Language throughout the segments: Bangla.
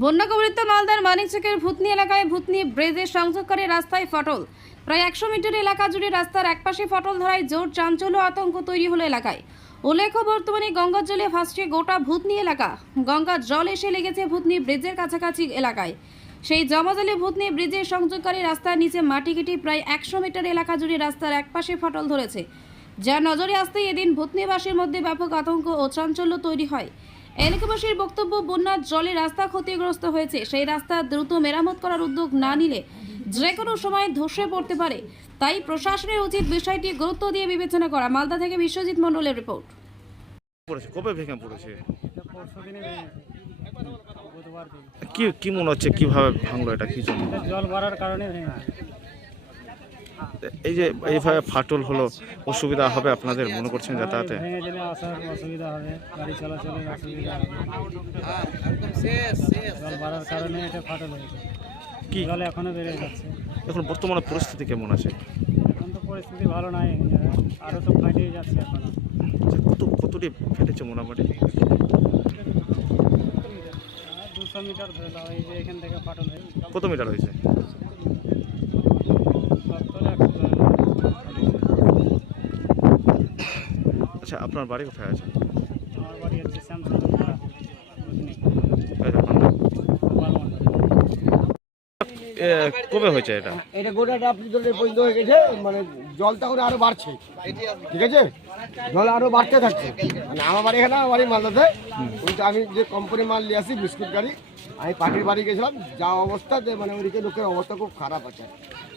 বন্যা কবলিত মালদার মানিকচকের ভূতনি এলাকায় ভূতনি ব্রিজের সংযোগকারী রাস্তায় ফটল। প্রায় একশো মিটার এলাকা জুড়ে রাস্তার একপাশে ফটল ধরায় জোর চাঞ্চল্য আতঙ্ক তৈরি হলো এলাকায়। উল্লেখ্য, বর্তমানে গঙ্গার জলে ভাসছে গোটা ভূতনি এলাকা। গঙ্গার জল এসে লেগেছে ভূতনি ব্রিজের কাছাকাছি এলাকায়। সেই জমাজলে ভূতনি ব্রিজের সংযোগকারী রাস্তার নিচে মাটি কেটে প্রায় একশো মিটার এলাকা জুড়ে রাস্তার একপাশে ফটল ধরেছে। যা নজরে আসতেই এদিন ভূতনিবাসীর মধ্যে ব্যাপক আতঙ্ক ও চাঞ্চল্য তৈরি হয়। এলাকাবাসীর বক্তব্য বন্যার জলে রাস্তা ক্ষতিগ্রস্ত হয়েছে। সেই রাস্তা দ্রুত মেরামত করার উদ্যোগ না নিলে যে কোনো সময় ধসে পড়তে পারে। তাই প্রশাসনের উচিত বিষয়টি গুরুত্ব দিয়ে বিবেচনা করা। মালদা থেকে বিশ্বজিৎ মণ্ডলের রিপোর্ট। পড়েছে? কবে ভেঙে পড়েছে? কি কি মনে হচ্ছে কীভাবে ভাঙলো এটা? কি জন্য? জল বাড়ার কারণে এই যে এইভাবে ফাটল হলো অসুবিধা হবে আপনাদের মনে করছেন যাতায়াতে? অসুবিধা হবে গাড়ি চলাচলের অসুবিধা হবে। জল বাড়ার কারণে এটা ফাটল হয়েছে কি? জল এখনও বেড়ে যাচ্ছে। এখন বর্তমানে পরিস্থিতি কেমন আছে? এখন তো পরিস্থিতি ভালো নাই আরও তো ফাটিয়ে যাচ্ছে এখনও। কত কতটি ফেটেছে মোটামুটি? দুশো মিটার ধরে এই যে এখান থেকে ফাটল কত মিটার হয়েছে সত্তর একশো ধরে নাও। আচ্ছা আপনার বাড়ি কোথায় আছে? আমার বাড়ি হচ্ছে শ্যামসুন্দর কবে হয়েছে এটা? এটা গোটাটা আপনি ধরে পর্যন্ত হয়ে গেছে মানে জল তখন আরও বাড়ছে। ঠিক আছে? জল আরও বাড়তে থাকছে। মানে আমার বাড়ি এখানে আমার বাড়ি মালদাতে। ওই তো আমি যে কোম্পানি মাল নিয়ে আসি বিস্কুট গাড়ি আমি পাখির বাড়ি গেছিলাম। যা অবস্থা যে মানে ওইদিকে লোকের অবস্থা খুব খারাপ আছে।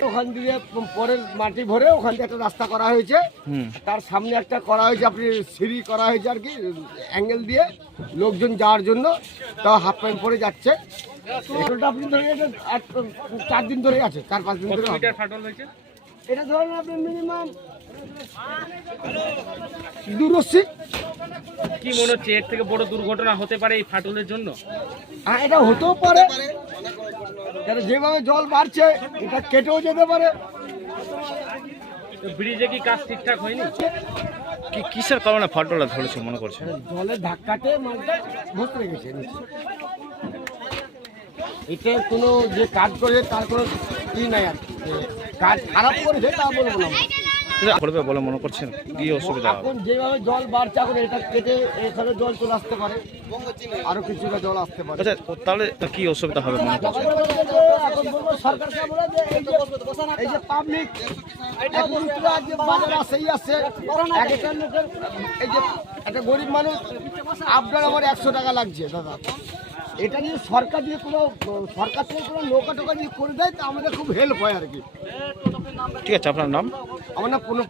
ওখান দিয়ে পরের মাটি ভরে ওখান দিয়ে একটা রাস্তা করা হয়েছে। তার সামনে একটা করা হয়েছে আপনি সিঁড়ি করা হয়েছে আর কি অ্যাঙ্গেল দিয়ে। লোকজন যাওয়ার জন্য তাও হাফ প্যান্ট পরে যাচ্ছে। আপনি ধরে চার দিন ধরে আছে চার পাঁচ দিন ধরে হবে। ফাটল হয়েছে? এটা ধরেন আপনি মিনিমাম দূরস্বী কি মনে হচ্ছে এর থেকে বড় দুর্ঘটনা হতে পারে এই ফাটলের জন্য? হ্যাঁ এটা হতেও পারে। যেভাবে জল বাড়ছে এটা কেটেও যেতে পারে। ব্রিজে কি কাজ ঠিকঠাক হয়নি? কি কিসের কারণে ফাটলটা ধরেছে মনে করছে জলের ধাক্কাতে মালটা ভর্তি রেখেছে নিচে। এটা কোনো যে কাজ করে তার কোনো ই নাই আর কাজ খারাপ করেছে তা বলব না। করবে বলে মনে করছেন? কি অসুবিধা? এখন যেভাবে জল বাড়ছে এখন এটা কেটে এখানে জল চলে আসতে পারে। আরও কিছুটা জল আসতে পারে। আচ্ছা তাহলে কি অসুবিধা হবে মনে করছেন? সরকারকে আমরা যে এই যে পাবলিক এই যে একটা গরিব মানুষ আপনার আমার একশো টাকা লাগছে দাদা। এটা যদি সরকার দিয়ে কোনো সরকার থেকে কোনো নৌকা টোকা যদি করে দেয় তা আমাদের খুব হেল্প হয় আর কি। ঠিক আছে আপনার নাম? আমার নাম প্রণব